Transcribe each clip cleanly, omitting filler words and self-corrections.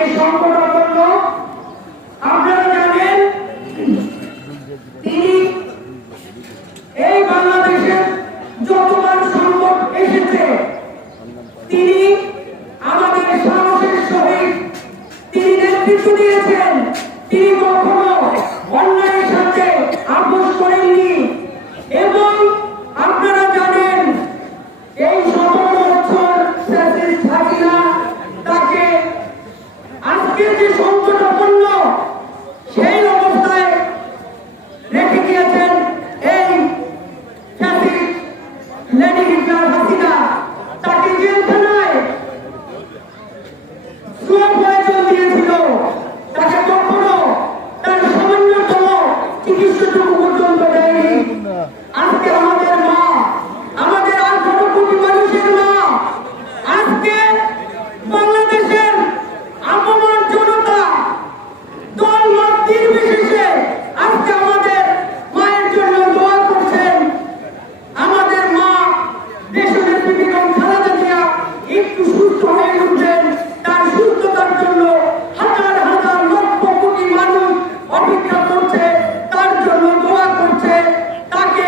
আজকে সংকটাপন্ন। আপনারা জানেন তিনি এই বাংলাদেশের যতবার সংকট এসেছে তিনি আমাদের সাহসের সহিত তিনি নেতৃত্ব দিয়েছেন। তিনি কখনো অন্যায়ের সাথে আপোষ করেননি এবং আপনারা জানেন এই 17 বছর ফ্যাসিস্ট হাসিনা তাকে আজকে যে সংকটাপন্ন সেই অবস্থায় রেখে গিয়েছেন এই ফ্যাসিস্ট লেডি হিটলার হাসিনা। তাকে জেলখানায় প্রয়োজন দিয়েছিল, তাকে কখনো তার সামান্যতম চিকিৎসাটুকু পর্যন্ত দেয়নি। আজকে আমাদের মা, আমাদের 18 কোটি মানুষের মা, আজকে বাংলাদেশের আপামর জনতা দল মত নির্বিশেষে আজকে আমাদের মায়ের জন্য দোয়া করছেন। আমাদের মা দেশনেত্রী বেগম খালেদা জিয়া একটু সুস্থ হয়ে উঠলেন, তার সুস্থতার জন্য হাজার হাজার লক্ষ কোটি মানুষ অপেক্ষা করছে, তার জন্য দোয়া করছে, তাকে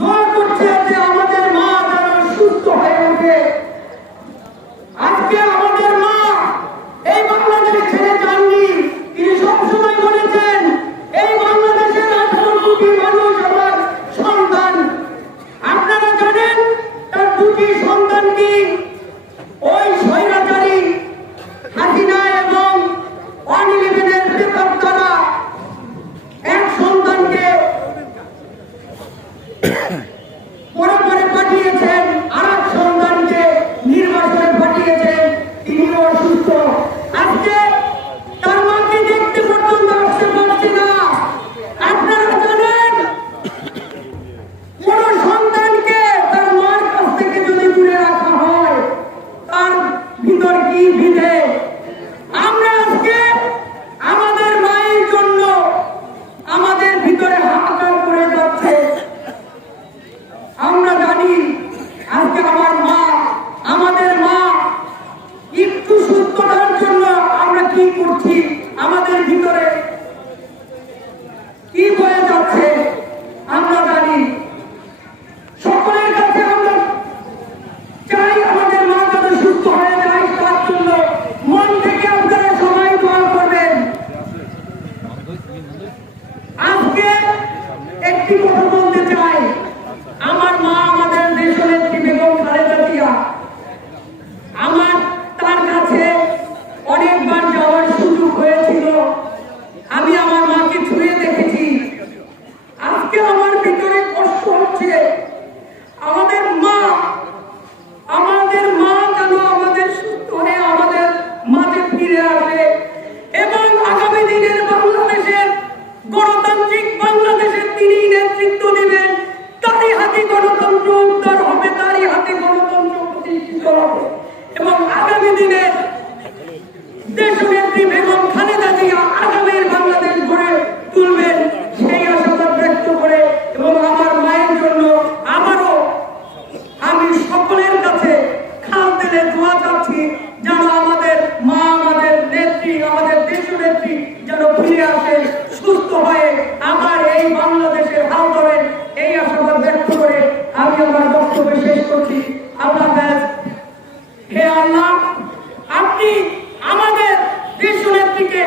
দোয়া করছে যে আমাদের মা যেন সুস্থ হয়ে ওঠে। আজকে আমাদের মা এই বাংলাদেশ ছেড়ে যাননি। তিনি সবসময় বলেছেন এই বাংলাদেশের 18 কোটি মানুষ আমার সন্তান। আপনারা জানেন তার 2টি সন্তান কি? ওই স্বৈরাচারী হাসিনা এবং 111-এর প্রেতাত্মারা এক সন্তানকে পরে পাঠিয়েছেন, আর এক সন্তানকে নির্বাসনে পাঠিয়েছেন। তিনিও অসুস্থ। আজকে তার মাকে দেখতে পর্যন্ত আসতে পারছে না। আপনারা জানেন কোন সন্তানকে তার মার কাছ থেকে যদি দূরে রাখা হয় তার ভিতর কি ভিড়ে। আমরা আজকে আমাদের মায়ের জন্য আমাদের ভিতরে হাহাকার করে যাচ্ছে। আমরা জানি আজকে আমাদের মা একটু সুস্থতার জন্য আমরা কি করছি, আমাদের ভিতরে কি বয়ে যাচ্ছে আমরা জানি। সকলের কাছে আমরা চাই আমাদের মা যেন সুস্থ হয়ে যায়, তার জন্য মন থেকে আপনারা সবাই দোয়া করবেন। আজকে একটি কথা বলতে চাই, আমার মা আমাদের দেশনেত্রী বেগম খালেদা জিয়া, আমার তার কাছে অনেকবার যাওয়ার সুযোগ হয়েছিল। আমি আমার মাকে ছুঁয়ে দেখেছি। আজকে আমার ভিতরে কষ্ট হচ্ছে। আমাদের মা যেন আমাদের সুস্থ হয়ে আমাদের মাঝে ফিরে আসে এবং আগামী দিনের বাংলাদেশের গণতান্ত্রিক বাংলাদেশের তিনি নেতৃত্ব নেবেন। তারই হাতে গণতন্ত্র উদ্ধার হবে, তারই হাতে গণতন্ত্র প্রতিষ্ঠিত হবে এবং আগামী দিনে দেশনেত্রী বেগম খালেদা জিয়া আগামীর বাংলাদেশ গড়ে তুলবেন সেই আশাবাদ ব্যক্ত করে এবং আমার মায়ের জন্য আবারও আমি সকলের কাছে খাল দিলে দোয়া চাচ্ছি যেন আমাদের মা, আমাদের নেত্রী, আমাদের দেশনেত্রী যেন ফিরে আসে সুস্থ হয়ে আমার এই বাংলাদেশের হাল ধরেন, এই আশাবাদ ব্যক্ত করে আমি আমার বক্তব্য শেষ করছি। আল্লাহ হাফেজ। হে আল্লাহ, আপনি আমাদের দেশনেত্রীকে